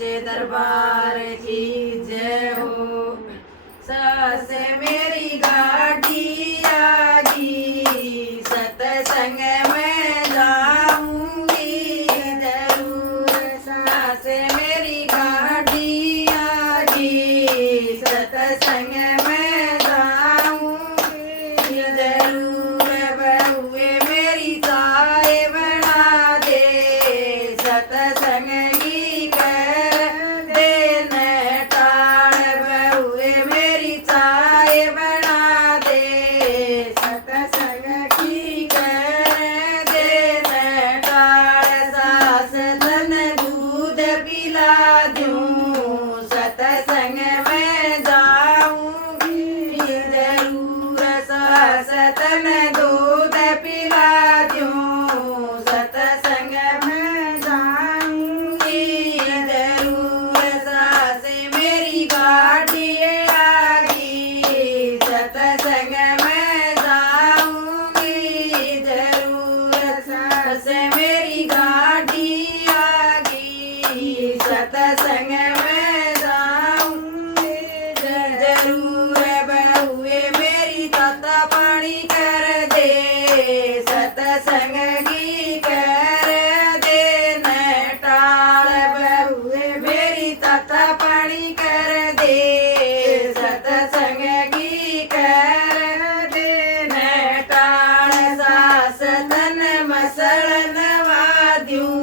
सच्चे दरबार की जय हो। सास मेरी गाड़ी आगी, सत्संग में जाऊंगी जरूर। सास मेरी गाड़ी आगी, सत्संग में जाऊंगी जरूर। बहुए मेरी चाय बना दे, सत्संग सतन दूध पिला दूं, सत्संग में जाऊंगी जरूर। सास मेरी गाड़ी आगी, सत्संग में जाऊंगी जरूर। सास मेरी गाड़ी आगी, सत्संग में जाऊंगी जरूर। बहुए मेरी ताता पानी कर दे, सत्संग की कर दे न टाल। बहुए मेरी ताता पानी कर दे, सत्संग की कर दे न टाल। सास तन मसल नवा दूं,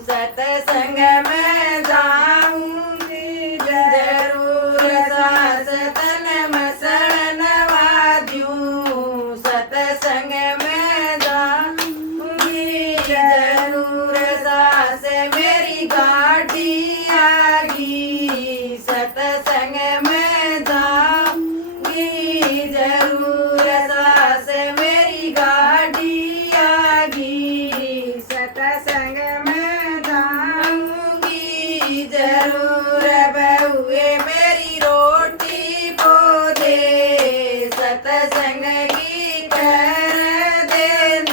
सत्संग में जाऊंगी जरूर। सास तन मसल नवा दूं, सत्संग में जाऊंगी जरूर। सास मेरी गाड़ी आगी, सत्संग में जाऊंगी जरूर। सास मेरी गाड़ी आगी, सत्संग में जाऊंगी जरूर। बहुए मेरी रोटी को दे, सत्संग की कर दे न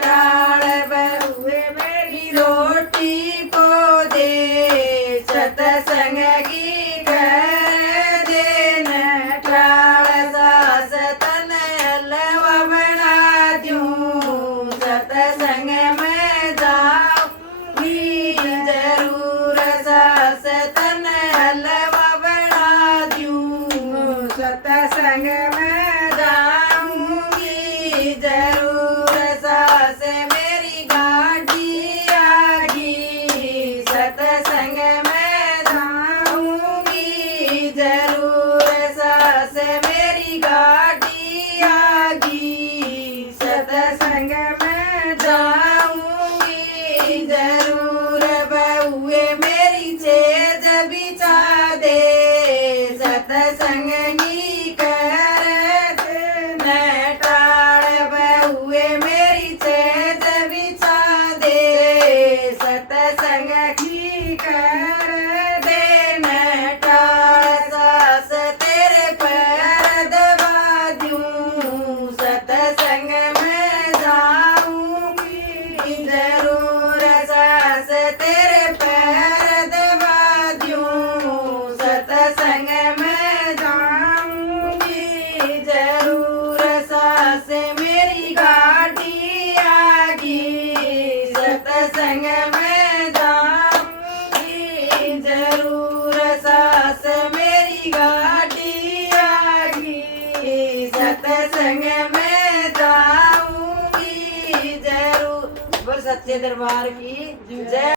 टाल। बहुए मेरी रोटी को दे, सत्संग की कर दे न टाल। सास तन हलवा बना दूं, सत्संग में जाऊंगी जरूर। सास तन हलवा बना दूं, सत्संग में जाऊंगी जरूर। सास मेरी गाड़ी आगी, सत्संग में जाऊंगी जरूर। सास मेरी गाड़ी आगी, सत्संग में जाऊंगी जरूर। बहुए मेरी चेज बिछा दे, सत्संग की कर दे न टाल। बहुए मेरी चेज बिछा दे, सत्संग की कर दे न टाल। सास तेरे पैर दबा दूं, सत्संग में जाऊंगी जरूर। सास तेरे पैर दबा दूं, सत्संग में जाऊंगी जरूर। सास मेरी गाड़ी आगी, सत्संग में जाऊंगी जरूर। सास मेरी गाड़ी आगी, सत्संग में जाऊंगी जरूर। बोल सच्चे दरबार की जय।